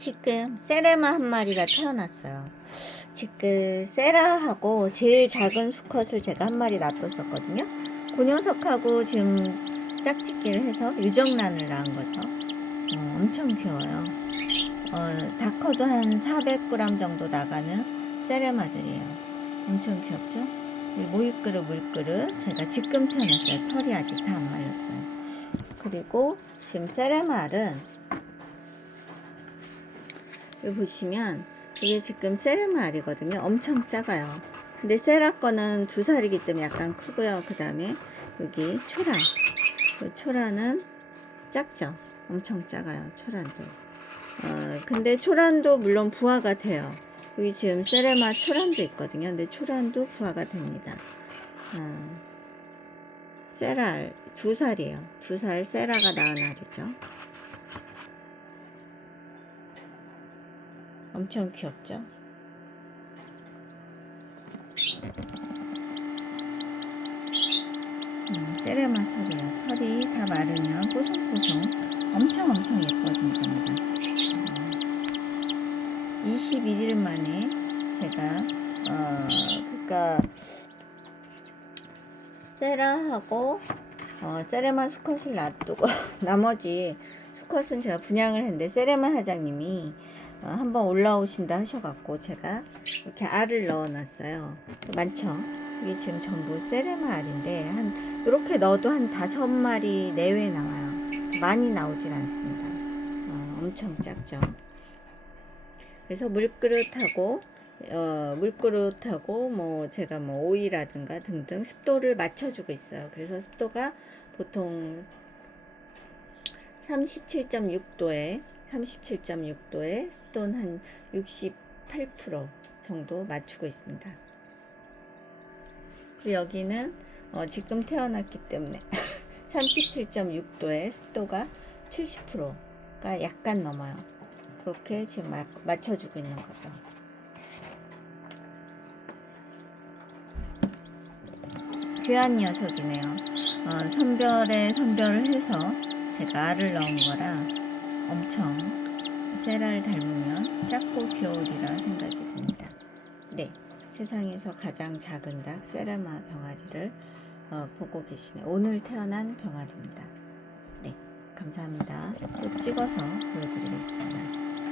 지금 세레마 한 마리가 태어났어요. 지금 세라하고 제일 작은 수컷을 제가 한 마리 놔뒀었거든요. 그 녀석하고 지금 짝짓기를 해서 유정란을 낳은 거죠. 엄청 귀여워요. 다 커도 한 400g 정도 나가는 세레마들이에요. 엄청 귀엽죠? 모이그릇 물그릇 제가 지금 태어났어요. 털이 아직 다 안 말렸어요. 그리고 지금 세레마는 여기 보시면 이게 지금 세레마 알이거든요. 엄청 작아요. 근데 세라 거는 2살이기 때문에 약간 크고요. 그 다음에 여기 초라, 초라는 작죠. 엄청 작아요. 초란도. 근데 초란도 물론 부화가 돼요. 여기 지금 세레마 초란도 있거든요. 근데 초란도 부화가 됩니다. 세라 알 2살이에요. 2살 세라가 낳은 알이죠. 엄청 귀엽죠? 세레마 소리요. 털이 다 마르면 뽀송뽀송 엄청 예뻐진 겁니다. 21일 만에 제가 그러니까 세라하고 세레마 수컷을 놔두고 나머지 수컷은 제가 분양을 했는데 세레마 사장님이 한번 올라오신다 하셔갖고 제가 이렇게 알을 넣어놨어요. 많죠? 이게 지금 전부 세레마 알인데 이렇게 넣어도 한 5마리 내외 나와요. 많이 나오질 않습니다. 엄청 작죠. 그래서 물그릇하고 뭐 제가 뭐 오이라든가 등등 습도를 맞춰주고 있어요. 그래서 습도가 보통 37.6도에 습도는 한 68% 정도 맞추고 있습니다. 그리고 여기는 지금 태어났기 때문에 37.6도에 습도가 70%가 약간 넘어요. 그렇게 지금 맞춰주고 있는 거죠. 귀한 녀석이네요. 선별을 해서 제가 알을 넣은 거라 엄청 세라를 닮으면 작고 귀여우리라 생각이 듭니다. 네, 세상에서 가장 작은 닭 세레마 병아리를 보고 계시네요. 오늘 태어난 병아리입니다. 네, 감사합니다. 또 찍어서 보여드리겠습니다.